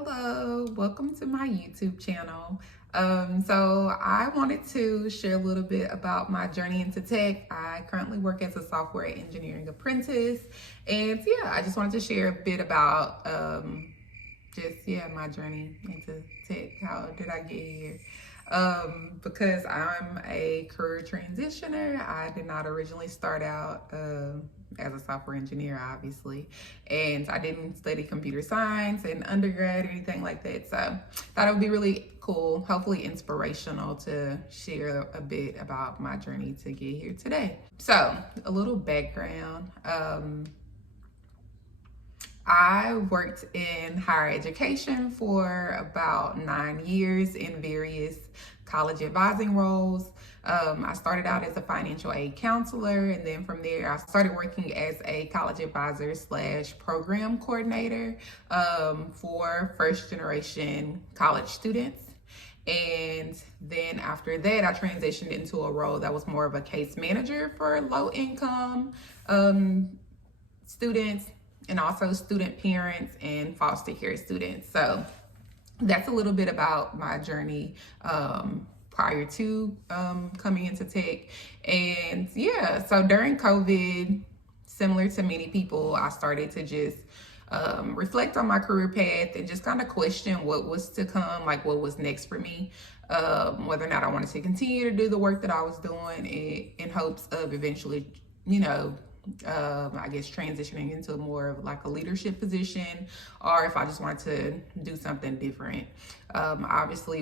Hello, welcome to my YouTube channel. So I wanted to share a little bit about my journey into tech. I currently work as a software engineering apprentice, and I just wanted to share a bit about my journey into tech. How did I get here? Because I'm a career transitioner. I did not originally start out as a software engineer, obviously, and I didn't study computer science in undergrad or anything like that. So thought it would be really cool, hopefully inspirational, to share a bit about my journey to get here today. So a little background. I worked in higher education for about 9 years in various college advising roles. I started out as a financial aid counselor, and then from there I started working as a college advisor / program coordinator for first generation college students. And then after that, I transitioned into a role that was more of a case manager for low income students, and also student parents and foster care students. So that's a little bit about my journey prior to coming into tech. And so during COVID, similar to many people, I started to just reflect on my career path and just kind of question what was to come, like what was next for me, whether or not I wanted to continue to do the work that I was doing in hopes of eventually, I guess transitioning into more of like a leadership position, or if I just wanted to do something different. Obviously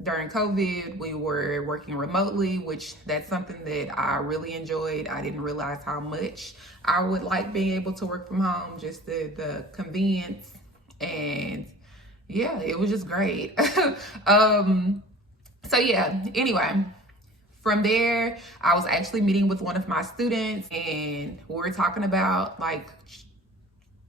during COVID, we were working remotely, which that's something that I really enjoyed. I didn't realize how much I would like being able to work from home, just the convenience, and it was just great. Anyway, from there, I was actually meeting with one of my students, and we were talking about like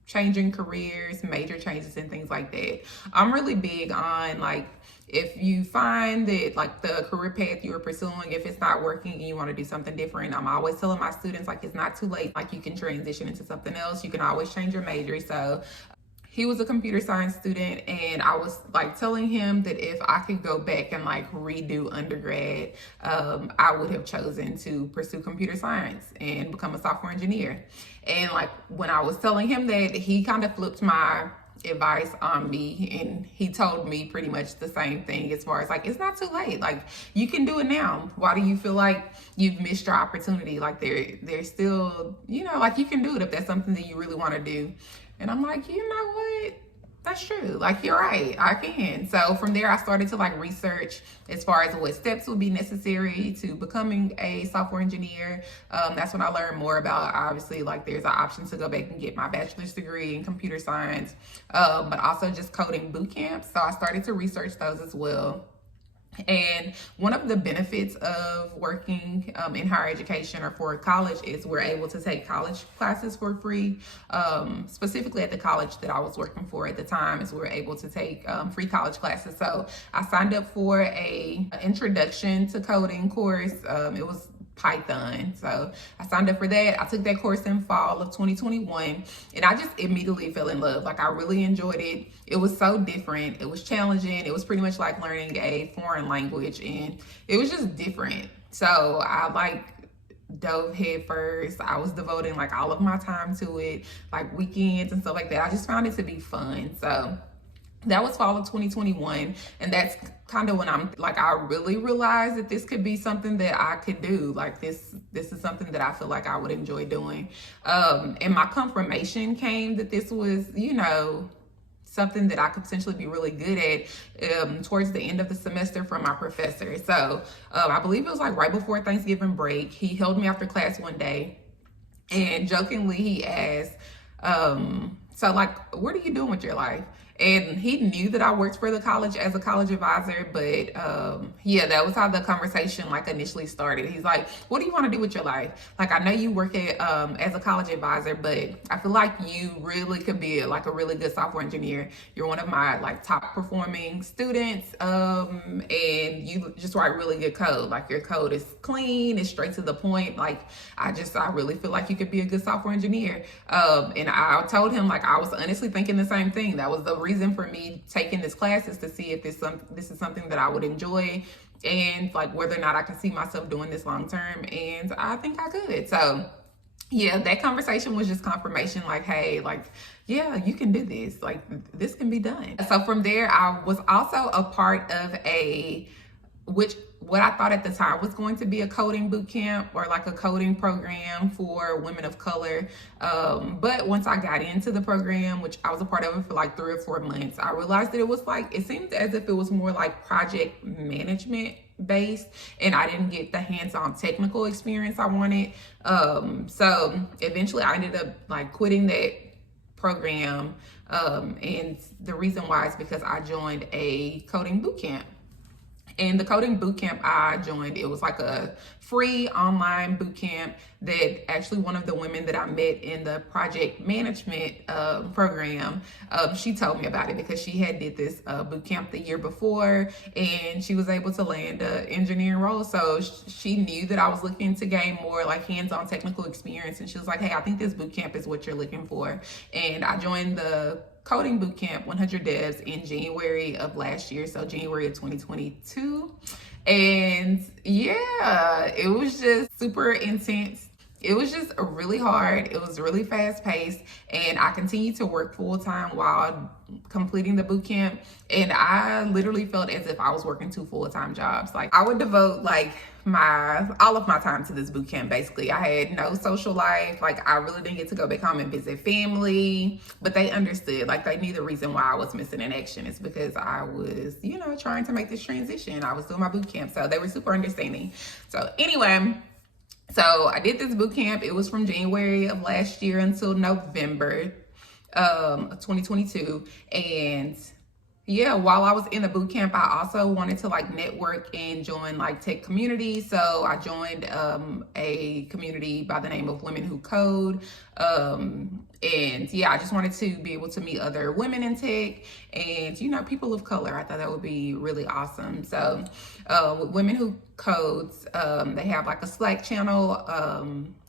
changing careers, major changes and things like that. I'm really big on, like, if you find that like the career path you were pursuing, if it's not working and you want to do something different, I'm always telling my students, like, it's not too late. Like, you can transition into something else. You can always change your major. So he was a computer science student, and I was like telling him that if I could go back and like redo undergrad, I would have chosen to pursue computer science and become a software engineer. And like when I was telling him that, he kind of flipped my advice on me, and he told me pretty much the same thing, as far as like, it's not too late. Like, you can do it now. Why do you feel like you've missed your opportunity? Like, there's still, like, you can do it if that's something that you really want to do. And I'm like, you know what? That's true. Like, you're right. I can. So from there, I started to like research as far as what steps would be necessary to becoming a software engineer. That's when I learned more about, obviously, like, there's an option to go back and get my bachelor's degree in computer science, but also just coding boot camps. So I started to research those as well. And one of the benefits of working in higher education or for college is we're able to take college classes for free. Specifically at the college that I was working for at the time, is we were able to take free college classes. So I signed up for a introduction to coding course. It was Python. So I signed up for that. I took that course in fall of 2021, and I just immediately fell in love. Like, I really enjoyed it. It was so different. It was challenging. It was pretty much like learning a foreign language, and it was just different. So I dove head first. I was devoting like all of my time to it, like weekends and stuff like that. I just found it to be fun. So that was fall of 2021, and that's kind of when I really realized that this could be something that I could do. Like, this is something that I feel like I would enjoy doing. And my confirmation came that this was, something that I could potentially be really good at towards the end of the semester from my professor. So I believe it was like right before Thanksgiving break. He held me after class one day, and jokingly he asked, so like, what are you doing with your life? And he knew that I worked for the college as a college advisor, but that was how the conversation like initially started. He's like, what do you want to do with your life? Like, I know you work at as a college advisor, but I feel like you really could be like a really good software engineer. You're one of my like top performing students, and you just write really good code. Like, your code is clean, it's straight to the point. Like, I really feel like you could be a good software engineer. And I told him, like, I was honestly thinking the same thing. That was the reason for me taking this class is to see if this is something that I would enjoy, and like whether or not I can see myself doing this long term. And I think I could. So yeah, that conversation was just confirmation, like, hey, like, yeah, you can do this. Like, this can be done. So from there, I was also a part of what I thought at the time was going to be a coding boot camp, or like a coding program for women of color. But once I got into the program, which I was a part of it for like 3 or 4 months, I realized that it seemed as if it was more like project management based, and I didn't get the hands-on technical experience I wanted. So eventually I ended up like quitting that program. And the reason why is because I joined a coding boot camp. And the coding boot camp I joined, it was like a free online boot camp that actually one of the women that I met in the project management program, she told me about it because she had did this boot camp the year before, and she was able to land an engineering role. So she knew that I was looking to gain more like hands-on technical experience, and she was like, hey, I think this boot camp is what you're looking for. And I joined the coding bootcamp 100 devs in January of last year, so January of 2022. And yeah, it was just super intense. It was just really hard. It was really fast paced, and I continued to work full time while completing the boot camp. And I literally felt as if I was working 2 full-time jobs. Like, I would devote like all of my time to this boot camp. Basically, I had no social life. Like, I really didn't get to go back home and visit family, but they understood. Like, they knew the reason why I was missing in action is because I was, trying to make this transition. I was doing my boot camp, so they were super understanding. So anyway, so I did this boot camp. It was from January of last year until November of 2022. And yeah, while I was in the boot camp, I also wanted to like network and join like tech community. So I joined a community by the name of Women Who Code. And yeah, I just wanted to be able to meet other women in tech and, people of color. I thought that would be really awesome. So with Women Who Codes, they have like a Slack channel.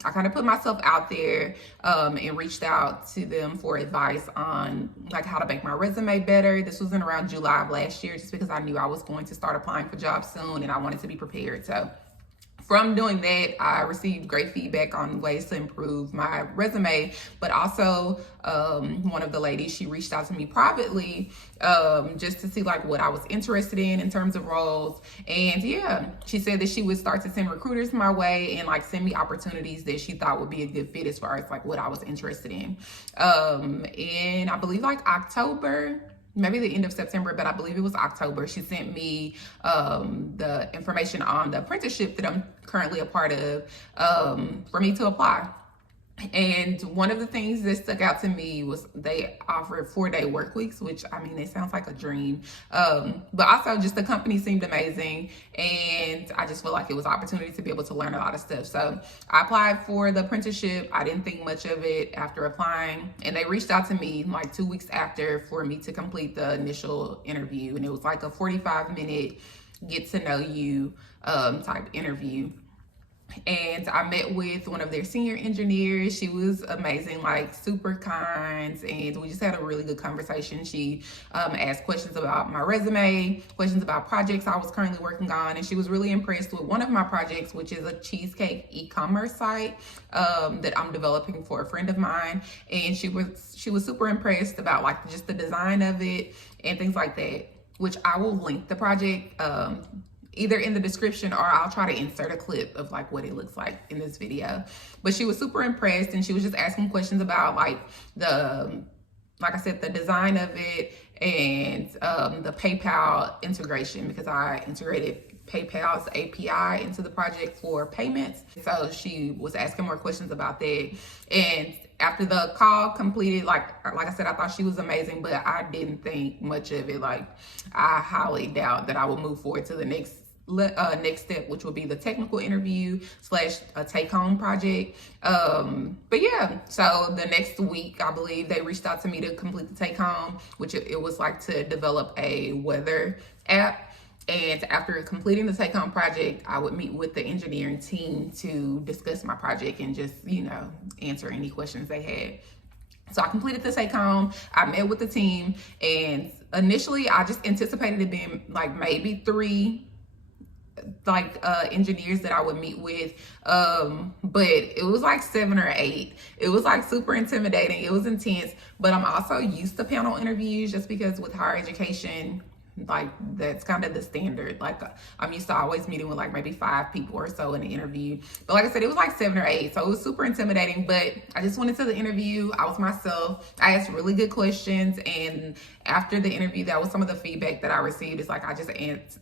I kind of put myself out there and reached out to them for advice on like how to make my resume better. This was in around July of last year, just because I knew I was going to start applying for jobs soon and I wanted to be prepared. So from doing that, I received great feedback on ways to improve my resume, but also one of the ladies, she reached out to me privately just to see like what I was interested in terms of roles. And yeah, she said that she would start to send recruiters my way and like send me opportunities that she thought would be a good fit as far as like what I was interested in. And I believe like October, maybe the end of September, but I believe it was October, she sent me the information on the apprenticeship that I'm currently a part of for me to apply. And one of the things that stuck out to me was they offered 4-day work weeks, which, I mean, it sounds like a dream. But also just the company seemed amazing. And I just felt like it was an opportunity to be able to learn a lot of stuff. So I applied for the apprenticeship. I didn't think much of it after applying. And they reached out to me like 2 weeks after for me to complete the initial interview. And it was like a 45-minute get to know you type interview. And I met with one of their senior engineers. She was amazing, like super kind, and we just had a really good conversation. She asked questions about my resume, questions about projects I was currently working on, and she was really impressed with one of my projects, which is a cheesecake e-commerce site that I'm developing for a friend of mine. And she was super impressed about like just the design of it and things like that, which I will link the project either in the description, or I'll try to insert a clip of like what it looks like in this video. But she was super impressed, and she was just asking questions about like like I said, the design of it and the PayPal integration, because I integrated PayPal's API into the project for payments. So she was asking more questions about that. And after the call completed, like I said, I thought she was amazing, but I didn't think much of it. Like, I highly doubt that I will move forward to the next step, which will be the technical interview / a take-home project. But yeah, so the next week, I believe they reached out to me to complete the take-home, which it was like to develop a weather app. And after completing the take-home project, I would meet with the engineering team to discuss my project and just, answer any questions they had. So I completed the take home. I met with the team, and initially I just anticipated it being like maybe 3 engineers that I would meet with, but it was like 7 or 8. It was like super intimidating. It was intense, but I'm also used to panel interviews just because with higher education, like that's kind of the standard. Like I'm used to always meeting with like maybe 5 people or so in an interview, but like I said, it was like 7 or 8, so it was super intimidating. But I just went into the interview, I was myself. I asked really good questions, and after the interview, that was some of the feedback that I received. Is like I just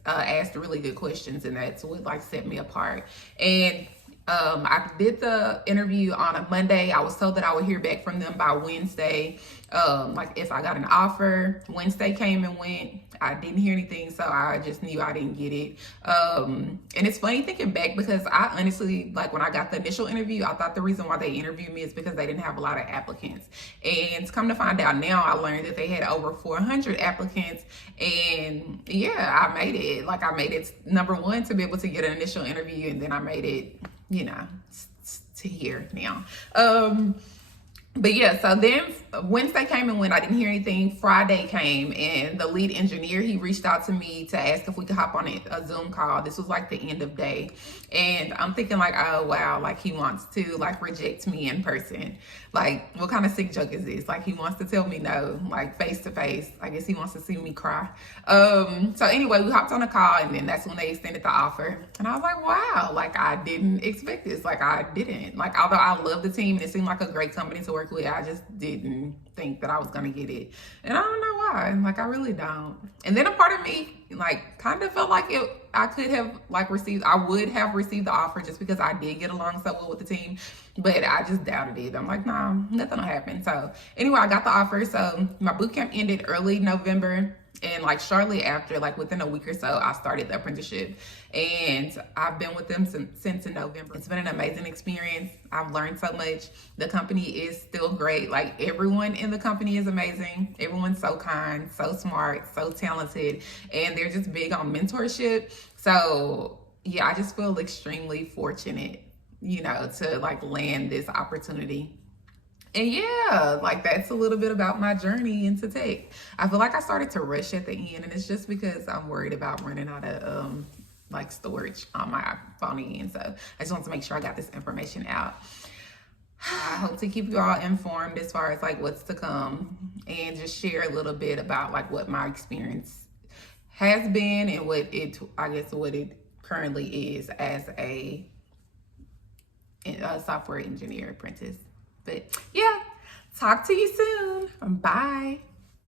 asked really good questions, and that's what like set me apart. And I did the interview on a Monday. I was told that I would hear back from them by Wednesday. Like if I got an offer. Wednesday came and went. I didn't hear anything, so I just knew I didn't get it. And it's funny thinking back, because I honestly, like when I got the initial interview, I thought the reason why they interviewed me is because they didn't have a lot of applicants. And come to find out now, I learned that they had over 400 applicants. And yeah, I made it. Like I made it number 1 to be able to get an initial interview, and then I made it, you know, to here now. But yeah, so then Wednesday came and went. I didn't hear anything. Friday came, and the lead engineer, he reached out to me to ask if we could hop on a Zoom call. This was like the end of day. And I'm thinking like, oh wow, like he wants to like reject me in person. Like what kind of sick joke is this? Like he wants to tell me no, like face to face. I guess he wants to see me cry. So anyway, we hopped on a call, and then that's when they extended the offer. And I was like, wow, like I didn't expect this. Like I didn't. Like although I love the team and it seemed like a great company to work with, I just didn't think that I was gonna get it. And I don't know why. Like I really don't. And then a part of me like kind of felt like I could have like I would have received the offer just because I did get along so well with the team, but I just doubted it. I'm like, nah, nothing will happen. So anyway, I got the offer. So my boot camp ended early November, and like shortly after, like within a week or so, I started the apprenticeship, and I've been with them since in November. It's been an amazing experience. I've learned so much. The company is still great. Like everyone in the company is amazing. Everyone's so kind, so smart, so talented, and they're just big on mentorship. So yeah, I just feel extremely fortunate, you know, to like land this opportunity. And yeah, like that's a little bit about my journey into tech. I feel like I started to rush at the end, and it's just because I'm worried about running out of like storage on my phone end. So I just want to make sure I got this information out. I hope to keep you all informed as far as like what's to come, and just share a little bit about like what my experience has been and what it currently is as a software engineer apprentice. But yeah, talk to you soon. Bye.